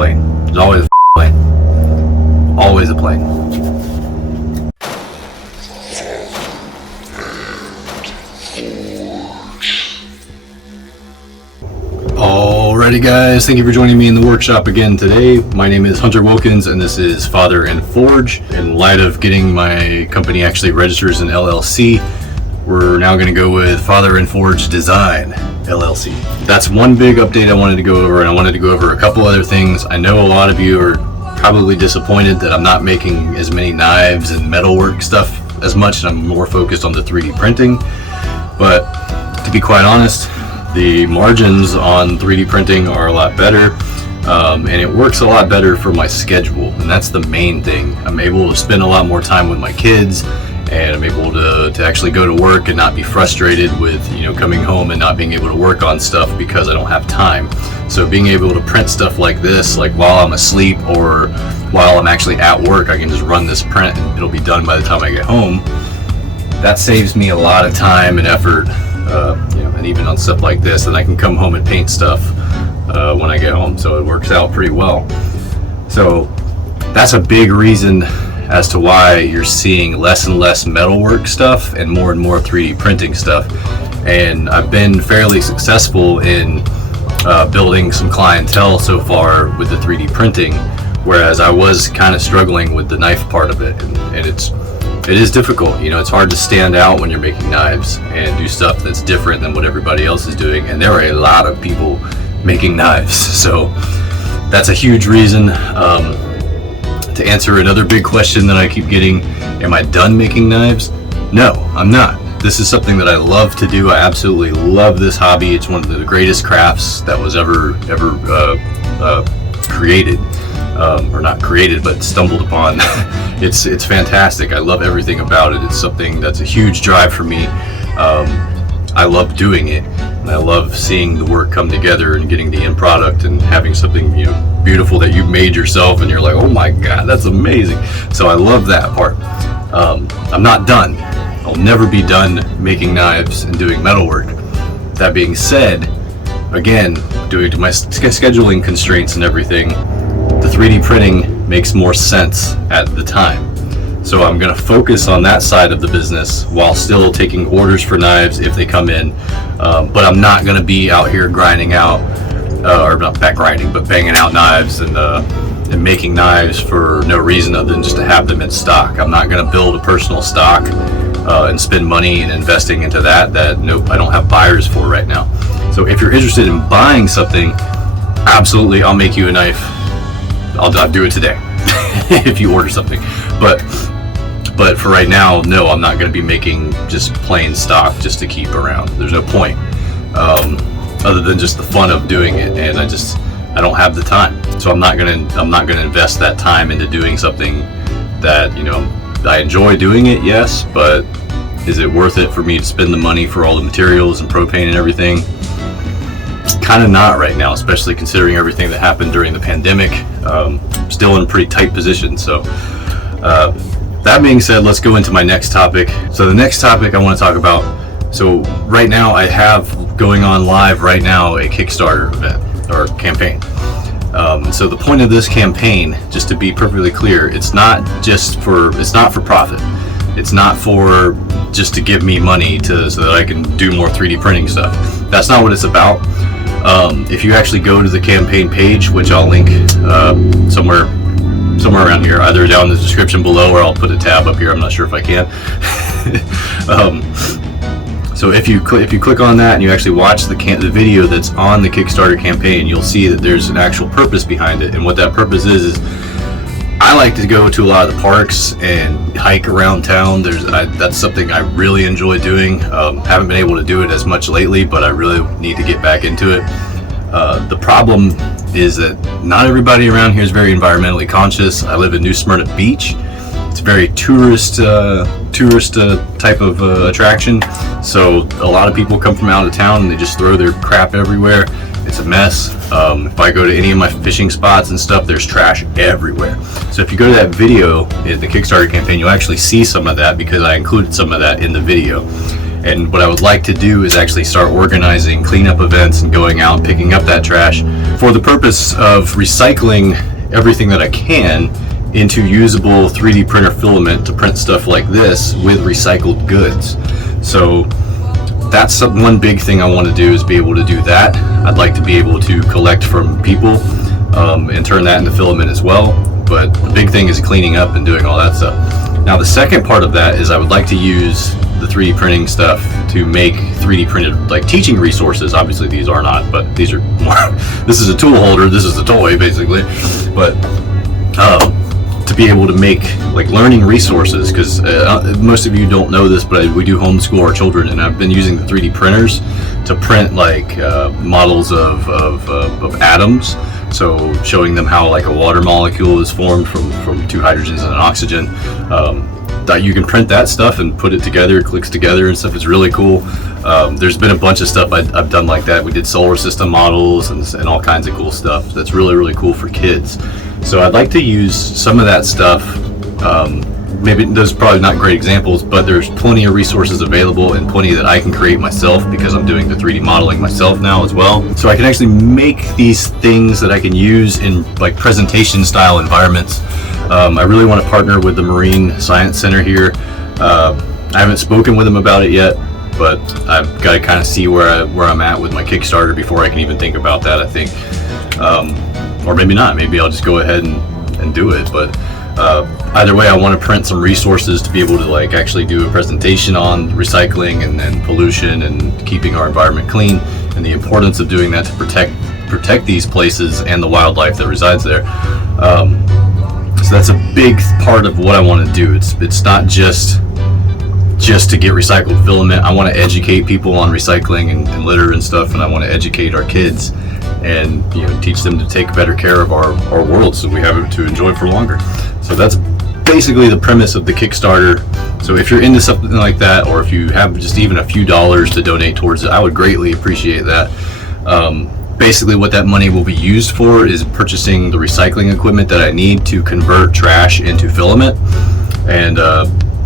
plane. There's always a plane. Always a plane. Alrighty guys, thank you for joining me in the workshop again today. My name is Hunter Wilkins and this is Father and Forge. In light of getting my company actually registered as an LLC, we're now going to go with Father and Forge Design LLC. That's one big update I wanted to go over, and I wanted to go over a couple other things. I know a lot of you are probably disappointed that I'm not making as many knives and metalwork stuff as much, and I'm more focused on the 3D printing. But to be quite honest, the margins on 3D printing are a lot better, and it works a lot better for my schedule, and that's the main thing. I'm able to spend a lot more time with my kids, and I'm able to actually go to work and not be frustrated with, coming home and not being able to work on stuff because I don't have time. So being able to print stuff like this, like while I'm asleep or while I'm actually at work, I can just run this print and it'll be done by the time I get home. That saves me a lot of time and effort, and even on stuff like this, and I can come home and paint stuff when I get home. So it works out pretty well. So that's a big reason as to why you're seeing less and less metalwork stuff and more 3D printing stuff. And I've been fairly successful in building some clientele so far with the 3D printing, whereas I was kind of struggling with the knife part of it, and it is difficult. It's hard to stand out when you're making knives and do stuff that's different than what everybody else is doing, and there are a lot of people making knives. So that's a huge reason. To answer another big question that I keep getting, am I done making knives? No, I'm not. This is something that I love to do. I absolutely love this hobby. It's one of the greatest crafts that was ever created, or not created, but stumbled upon. It's fantastic. I love everything about it. It's something that's a huge drive for me. I love doing it, and I love seeing the work come together and getting the end product and having something beautiful that you made yourself, and you're like, oh my god, that's amazing. So I love that part. I'm not done. I'll never be done making knives and doing metalwork. That being said, again, due to my scheduling constraints and everything, the 3D printing makes more sense at the time. So I'm going to focus on that side of the business while still taking orders for knives if they come in. But I'm not going to be out here grinding out, or not grinding, but banging out knives and making knives for no reason other than just to have them in stock. I'm not going to build a personal stock and spend money and investing into that nope, I don't have buyers for right now. So if you're interested in buying something, absolutely, I'll make you a knife. I'll do it today if you order something. But for right now, no, I'm not going to be making just plain stock just to keep around. There's no point, other than just the fun of doing it, and I don't have the time. So I'm not gonna invest that time into doing something that I enjoy doing it, yes, but is it worth it for me to spend the money for all the materials and propane and everything? Kind of not right now, especially considering everything that happened during the pandemic. Still in a pretty tight position. So that being said, let's go into my next topic. So the next topic I want to talk about, so right now I have going on live right now a Kickstarter event or campaign. So the point of this campaign, just to be perfectly clear, it's not for profit. It's not for just to give me money so that I can do more 3D printing stuff. That's not what it's about. If you actually go to the campaign page, which I'll link somewhere around here, either down in the description below, or I'll put a tab up here. I'm not sure if I can. So if you click on that and you actually watch the video that's on the Kickstarter campaign, you'll see that there's an actual purpose behind it. And what that purpose is I like to go to a lot of the parks and hike around town. That's something I really enjoy doing. Haven't been able to do it as much lately, but I really need to get back into it. The problem is that not everybody around here is very environmentally conscious. I live in New Smyrna Beach. It's a very tourist type of attraction. So a lot of people come from out of town and they just throw their crap everywhere. It's a mess. If I go to any of my fishing spots and stuff, there's trash everywhere. So if you go to that video in the Kickstarter campaign, you'll actually see some of that because I included some of that in the video. And what I would like to do is actually start organizing cleanup events and going out and picking up that trash for the purpose of recycling everything that I can into usable 3D printer filament to print stuff like this with recycled goods. So that's one big thing I want to do, is be able to do that. I'd like to be able to collect from people and turn that into filament as well. But the big thing is cleaning up and doing all that stuff. Now the second part of that is I would like to use the 3D printing stuff to make 3D printed like teaching resources. Obviously these are not, but these are more, this is a tool holder, this is a toy basically. But to be able to make like learning resources, because most of you don't know this, but we do homeschool our children, and I've been using the 3D printers to print like models of atoms. So showing them how like a water molecule is formed from two hydrogens and an oxygen. That you can print that stuff and put it together, it clicks together and stuff. It's really cool. There's been a bunch of stuff I've done like that. We did solar system models and all kinds of cool stuff that's really, really cool for kids. So I'd like to use some of that stuff. Maybe those are probably not great examples, but there's plenty of resources available and plenty that I can create myself, because I'm doing the 3D modeling myself now as well. So I can actually make these things that I can use in like presentation style environments. I really want to partner with the Marine Science Center here. I haven't spoken with them about it yet, but I've got to kind of see where I'm at with my Kickstarter before I can even think about that, I think. Or maybe not, maybe I'll just go ahead and do it. But either way, I want to print some resources to be able to like actually do a presentation on recycling and pollution and keeping our environment clean, and the importance of doing that to protect these places and the wildlife that resides there. So that's a big part of what I want to do. It's not just to get recycled filament. I want to educate people on recycling and litter and stuff, and I want to educate our kids and teach them to take better care of our world so we have it to enjoy for longer. So that's basically the premise of the Kickstarter. So if you're into something like that, or if you have just even a few dollars to donate towards it, I would greatly appreciate that. Basically what that money will be used for is purchasing the recycling equipment that I need to convert trash into filament and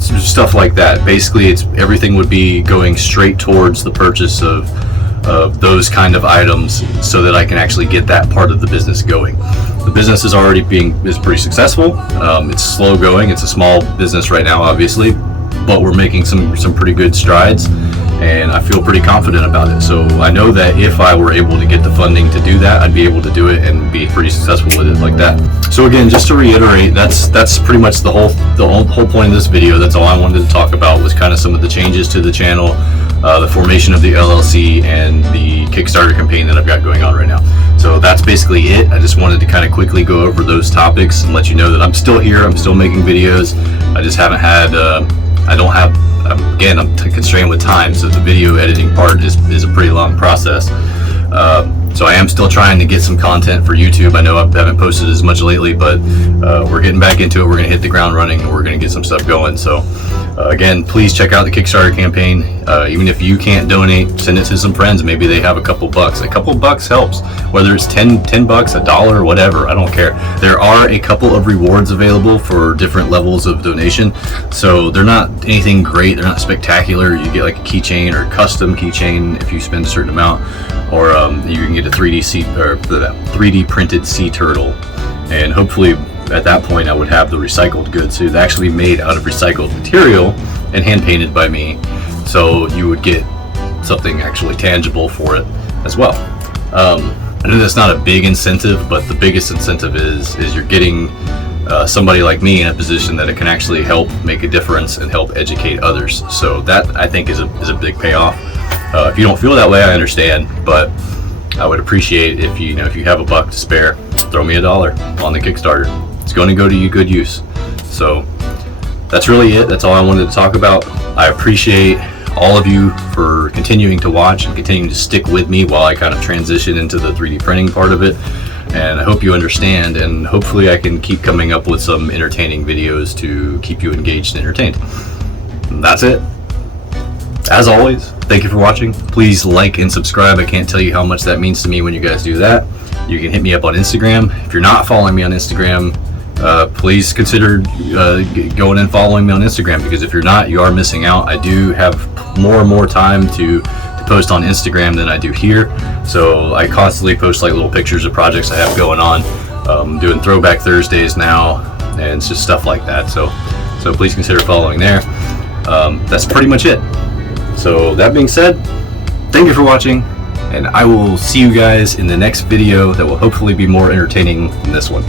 stuff like that. Basically everything would be going straight towards the purchase of those kind of items, so that I can actually get that part of the business going. The business is already is pretty successful. It's slow going. It's a small business right now, obviously, but we're making some pretty good strides, and I feel pretty confident about it. So I know that if I were able to get the funding to do that, I'd be able to do it and be pretty successful with it like that. So again, just to reiterate, that's pretty much the whole point of this video. That's all I wanted to talk about, was kind of some of the changes to the channel, the formation of the LLC, and the Kickstarter campaign that I've got going on right now. So that's basically it. I just wanted to kind of quickly go over those topics and let you know that I'm still here. I'm still making videos. I just haven't had, I'm constrained with time, so the video editing part is a pretty long process. So I am still trying to get some content for YouTube. I know I haven't posted as much lately, but we're getting back into it. We're going to hit the ground running, and we're going to get some stuff going. So again, please check out the Kickstarter campaign. Even if you can't donate, send it to some friends. Maybe they have a couple bucks. A couple bucks helps. Whether it's $10, $1, whatever, I don't care. There are a couple of rewards available for different levels of donation. So they're not anything great. They're not spectacular. You get like a keychain or a custom keychain if you spend a certain amount, or you can get a 3D printed sea turtle. And hopefully at that point I would have the recycled goods. So it's actually made out of recycled material and hand painted by me. So you would get something actually tangible for it as well. I know that's not a big incentive, but the biggest incentive is you're getting somebody like me in a position that it can actually help make a difference and help educate others. So that, I think, is a big payoff. If you don't feel that way, I understand, but I would appreciate if you have a buck to spare, throw me $1 on the Kickstarter. It's going to go to good use. So that's really it. That's all I wanted to talk about. I appreciate all of you for continuing to watch and continuing to stick with me while I kind of transition into the 3D printing part of it. And I hope you understand, and hopefully I can keep coming up with some entertaining videos to keep you engaged and entertained. And that's it. As always, thank you for watching. Please like and subscribe. I can't tell you how much that means to me when you guys do that. You can hit me up on Instagram. If you're not following me on Instagram, please consider going and following me on Instagram, because if you're not, you are missing out. I do have more and more time to post on Instagram than I do here. So I constantly post like little pictures of projects I have going on. Doing Throwback Thursdays now, and it's just stuff like that. So please consider following there. That's pretty much it. So that being said, thank you for watching, and I will see you guys in the next video that will hopefully be more entertaining than this one.